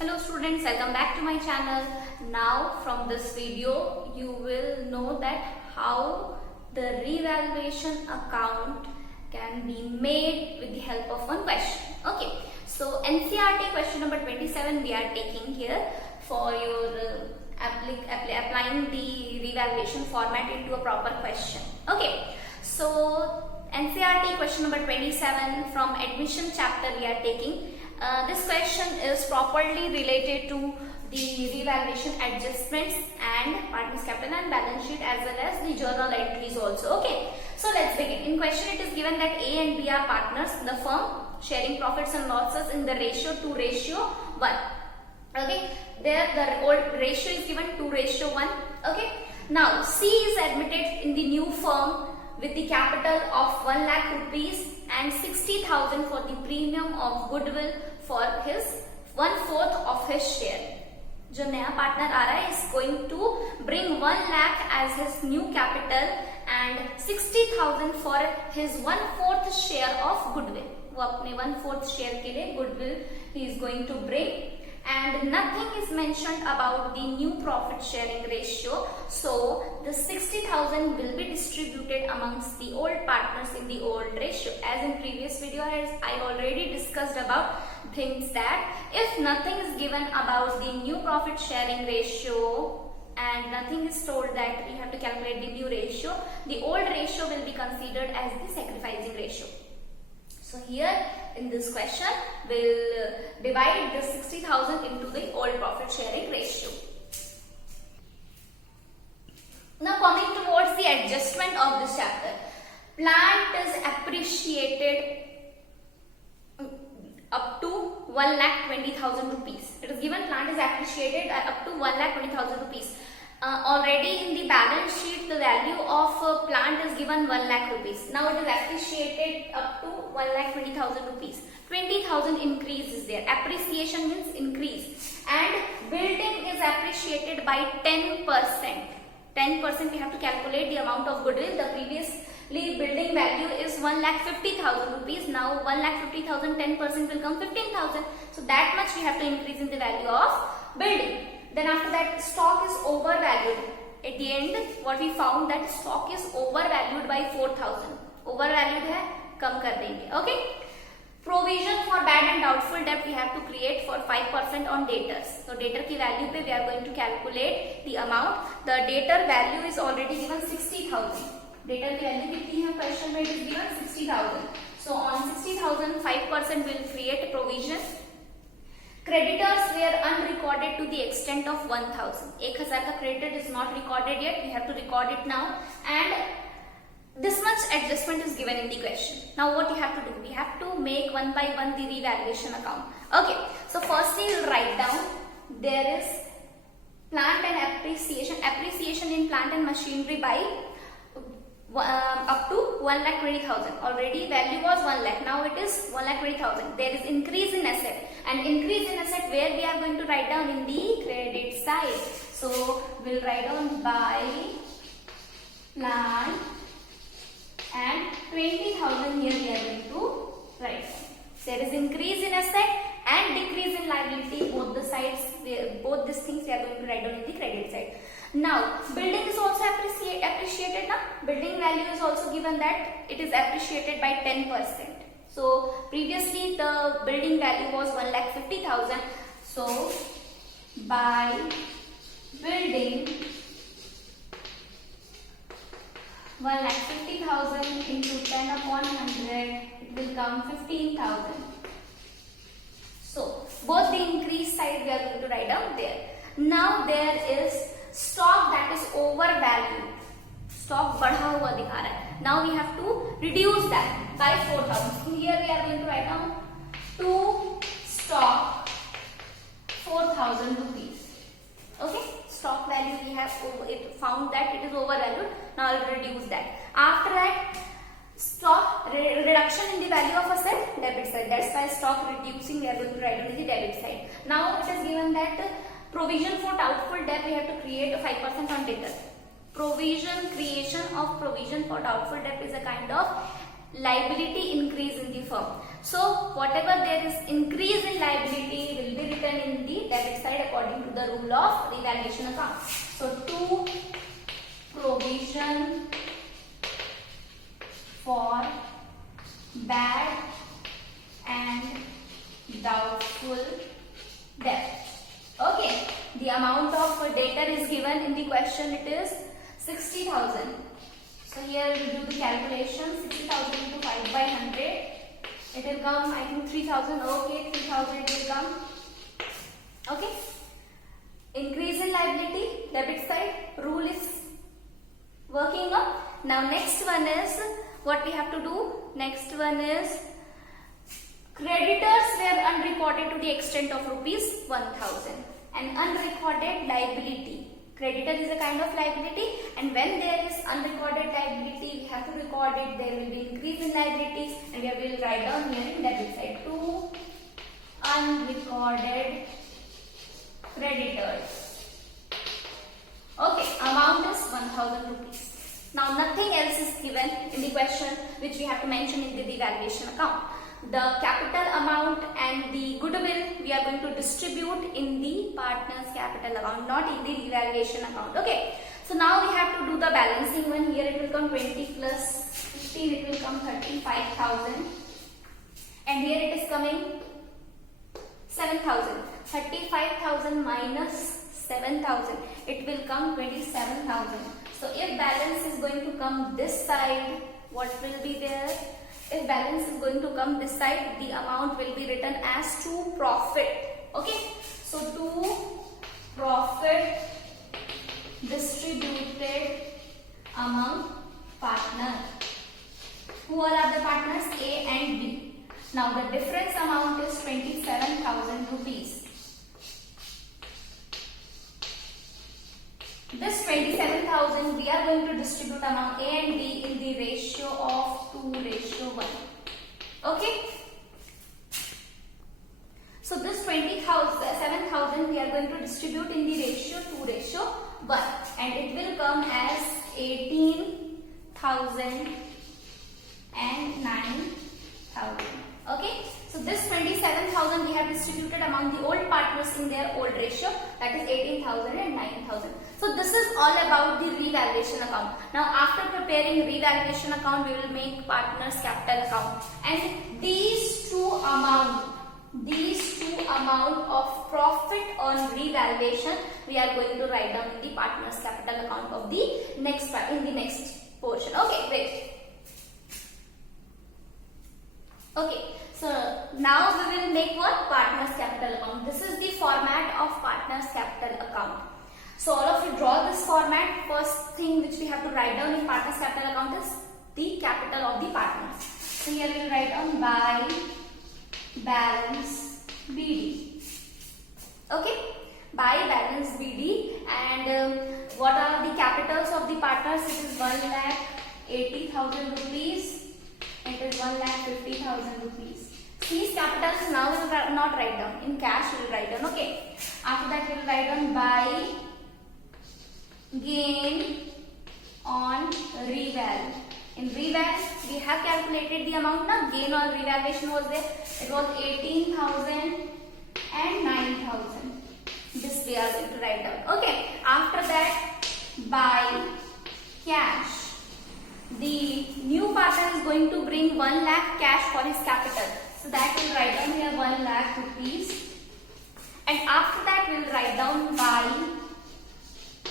Hello students, welcome back to my channel. Now from this video you will know that how the revaluation account can be made with the help of one question. Okay, so NCERT question number 27 we are taking here for your applying the revaluation format into a proper question. Okay, so NCERT question number 27 from admission chapter we are taking. This question is properly related to the revaluation adjustments and partners capital and balance sheet as well as the journal entries also. Okay, so let's begin. In question it is given that A and B are partners in the firm sharing profits and losses in the ratio 2:1. Okay, there the old ratio is given 2:1. Okay, now C is admitted in the new firm with the capital of 1 lakh rupees and 60,000 for the premium of goodwill for his 1/4 of his share. जो नया partner आ रहा है is going to bring 1 lakh as his new capital and 60,000 for his 1/4 share of goodwill. वो अपने 1/4 share के लिए goodwill he is going to bring. And nothing is mentioned about the new profit sharing ratio, so the 60,000 will be distributed amongst the old partners in the old ratio. As in previous video I already discussed about things that if nothing is given about the new profit sharing ratio and nothing is told that we have to calculate the new ratio, the old ratio will be considered as the sacrificing ratio. So here in this question we'll divide the 60,000 into the old profit sharing ratio. Now coming towards the adjustment of this chapter, plant is appreciated up to 1,20,000 rupees. It is given plant is appreciated up to 1,20,000 rupees. Already in the balance sheet the value of plant is given 1 lakh rupees. Now it is appreciated up to 1,20,000 rupees. 20,000 increase is there. Appreciation means increase. And building is appreciated by 10%. 10% we have to calculate the amount of goodwill. The previously building value is 1,50,000 rupees. Now 1,50,000, 10% will come 15,000. So that much we have to increase in the value of building. Then after that stock is overvalued. At the end what we found that stock is overvalued by 4,000. Overvalued है, कम कर देंगे. Okay. Provision for bad and doubtful debt we have to create for 5% on debtors. So debtor की value पे we are going to calculate the amount. The debtor value is already given 60,000. Debtor की value कितनी है? Question में it is given 60,000. So on 60,000 5% will create provision. Creditors were unrecorded to the extent of 1,000. 1,000 का creditor is not recorded yet. We have to record it now. And this much adjustment is given in the question. Now what you have to do? We have to make one by one the revaluation account. Okay. So firstly we will write down there is plant and appreciation. Appreciation in plant and machinery by up to 1,20,000. Already value was 1 lakh. Now it is 1,20,000. There is increase in asset. And increase in asset where we are going to write down in the credit side. So we'll write down by plant and 20,000 here we are going to write down. There is increase in asset and decrease in liability. Both the sides, both these things we are going to write down in the credit side. Now building is also appreciated now. Building value is also given that it is appreciated by 10%. So previously the building value was 1,50,000. So by building 1,50,000 into 10 upon 100, it will come 15,000. So both the increase side we are going to write down there. Now there is stock that is overvalued. Stock बढ़ा हुआ दिखा रहा है. Now we have to reduce that by 4,000. So here we are going to write down to stock 4,000 rupees. Okay. Stock value we have found that it is overvalued. Now I will reduce that. After that stock reduction in the value of asset, debit side. That's why stock reducing we are going to write on the debit side. Now it is given that provision for doubtful debt we have to create 5% on debtor. Creation of provision for doubtful debt is a kind of liability increase in the firm. So whatever there is increase in liability will be written in the debit side according to the rule of revaluation account. So to provision for bad and doubtful debt. Okay, the amount of debtor is given in the question, it is 60,000. So here we do the calculation, 60,000 into 5 by 100. It will come, I think 3,000. Okay, 3,000 it will come. Okay. Increase in liability, debit side, rule is working up. Now next one is what we have to do. Next one is creditors were unrecorded to the extent of rupees 1,000. An unrecorded liability. Creditor is a kind of liability, and when there is unrecorded liability, we have to record it. There will be increase in liabilities, and we will write down here in debit side to unrecorded creditors. Okay, amount is 1,000 rupees. Now nothing else is given in the question which we have to mention in the revaluation account. The capital amount and the goodwill we are going to distribute in the partner's capital account, not in the revaluation account. Okay. So now we have to do the balancing one. Here it will come 20 plus 15, it will come 35,000. And here it is coming 7,000. 35,000 minus 7,000. It will come 27,000. So if balance is going to come this side, what will be there? If balance is going to come this side, the amount will be written as to profit. Okay. So to profit distributed among partners. Who all are the partners? A and B. Now the difference amount is 27,000 rupees. This 27,000 we are going to distribute among A and B in the ratio of 2:1. Okay. So this 7,000 we are going to distribute in the ratio 2:1, and it will come as 18,000 and 9,000. Okay. So this 27,000 we have distributed among the old partners in their old ratio, that is 18,000 and 9,000. So this is all about the revaluation account. Now after preparing revaluation account, we will make partners capital account, and these two amount of profit on revaluation we are going to write down in the partners capital account of the next part, in the next portion. Okay, wait. Okay. So now we will make what? Partners capital account. This is the format of partners capital account. So all of you draw this format. First thing which we have to write down in partners capital account is the capital of the partners. So here we will write down by balance BD. Okay, by balance BD, and what are the capitals of the partners? It is 1,80,000 rupees. It is 1,50,000 rupees. These capitals now we will not write down. In cash we will write down. Okay. After that we will write down by gain on reval. In reval we have calculated the amount. Now gain on revaluation was there. It was 18,000 and 9,000. This we are going to write down. Okay. After that by cash. The new partner is going to bring 1 lakh cash for his capital. So that we will write down here 1 lakh rupees. And after that we will write down by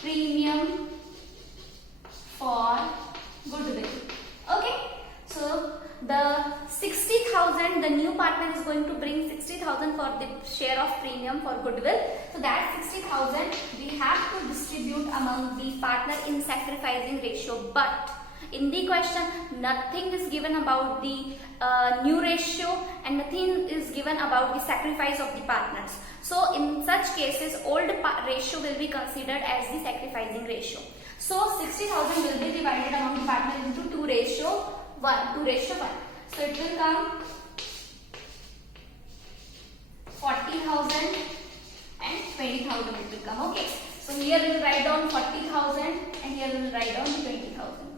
premium for goodwill. Okay. So the 60,000, the new partner is going to bring 60,000 for the share of premium for goodwill. So that 60,000 we have to distribute among the partner in sacrificing ratio. But in the question, nothing is given about the new ratio and nothing is given about the sacrifice of the partners. So in such cases, old ratio will be considered as the sacrificing ratio. So 60,000 will be divided among the partners into 2:1. So it will come 40,000 and 20,000 it will come. Okay. So here we will write down 40,000 and here we will write down 20,000.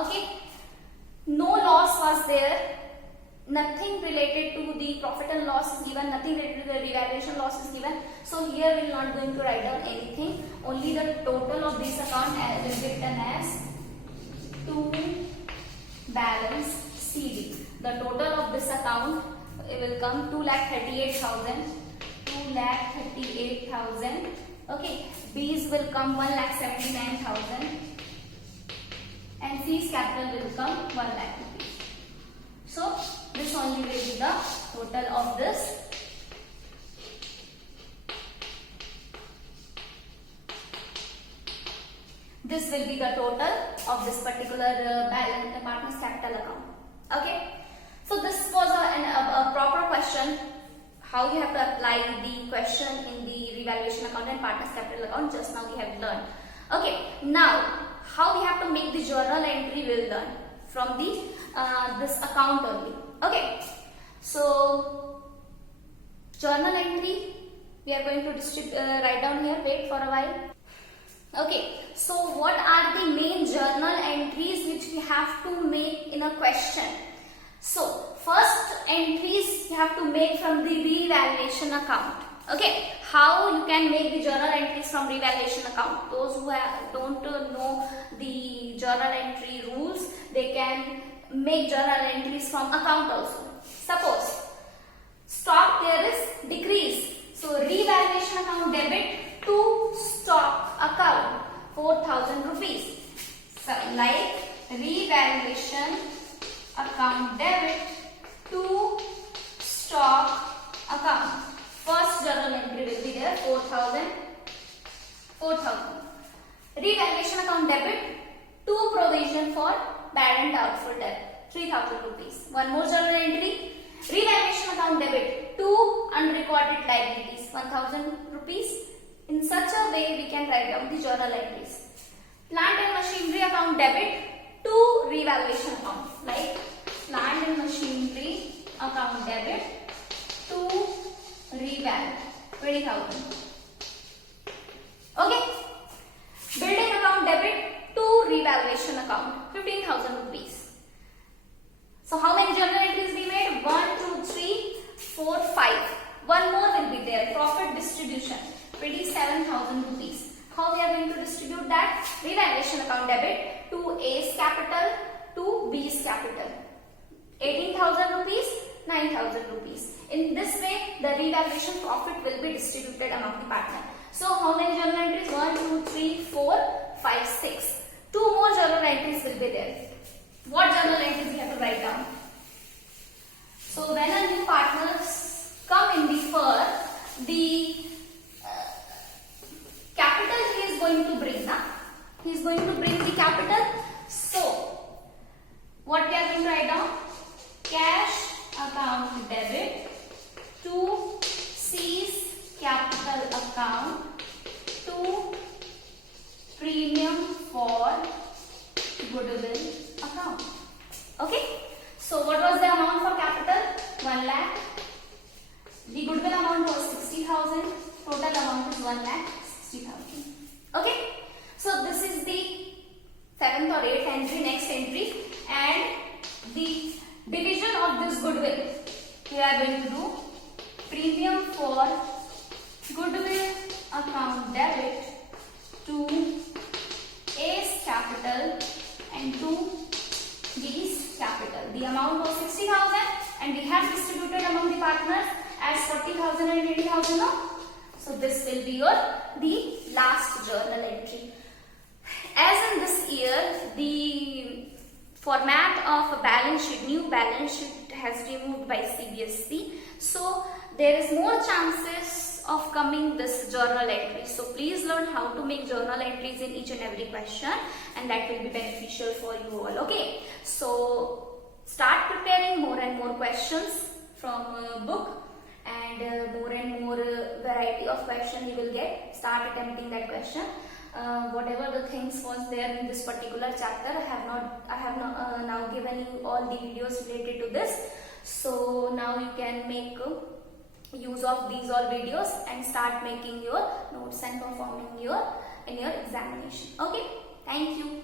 Okay. No loss was there. nothing related to the profit and loss is given, nothing related to the revaluation loss is given. So here we are not going to write down anything, only the total of this account will be written as to balance CD. The total of this account will come 2,38,000, 2,38,000. Okay, B's will come 1,79,000 and C's capital will come 1 lakh rupees. So this only will be the total of this. This will be the total of this particular balance partner's capital account. Okay. So this was a proper question. How you have to apply the question in the revaluation account and partner's capital account. Just now we have learned. Okay. Now how we have to make the journal entry, we'll learn from the this account only. Okay. So journal entry we are going to write down here. Wait for a while. Okay, so what are the main journal entries which we have to make in a question? So first entries you have to make from the revaluation account. Okay, how you can make the journal entries from revaluation account? Those who don't know the journal entry rules, they can make journal entries from account also. Suppose stock there is decrease, so revaluation account debit to stock account 4,000 rupees. So like revaluation account debit to stock account. First journal entry will be there 4,000. Revaluation account debit to provision for bad and doubtful debt 3,000 rupees. One more journal entry. Revaluation account debit to unrecorded liabilities 1,000 rupees. In such a way we can write down the journal entries. Plant and machinery account debit to revaluation account, like plant and machinery account debit to reval 20,000. Okay. Building account debit to revaluation account 15,000 rupees. So how many journal entries we made? 1, 2, 3, 4, 5. One more will be there. Profit distribution 27,000 rupees. How we are going to distribute that? Revaluation account debit to A's capital to B's capital. 18,000 rupees, 9,000 rupees. In this way, the revaluation profit will be distributed among the partner. So how many journal entries? 1, 2, 3, 4, 5, 6. Two more journal entries will be there. What journal entries we have to write down? So when a new partners come in the firm, the capital he is going to bring. He is going to bring the capital. So what we are going to write down? Cash account debit to C's capital account to premium for goodwill account. Okay. So what was the amount for capital? 1 lakh. The goodwill amount was 60,000. Total amount is 1,60,000. Okay. So this is the 7th or 8th entry, next entry, and the division of this goodwill. We are going to do premium for goodwill account debit to A's capital and to B's capital. The amount was 60,000 and we have distributed among the partners as 40,000 and 80,000. So this will be the last journal entry. As in this year, the format of a balance sheet, new balance sheet has removed by CBSE. So there is more chances of coming this journal entry. So please learn how to make journal entries in each and every question, and that will be beneficial for you all. Okay. So start preparing more and more questions from a book, and more and more variety of question you will get. Start attempting that question. Whatever the things was there in this particular chapter, I have not now given you all the videos related to this. So now you can make use of these all videos and start making your notes and performing in your examination. Okay. Thank you.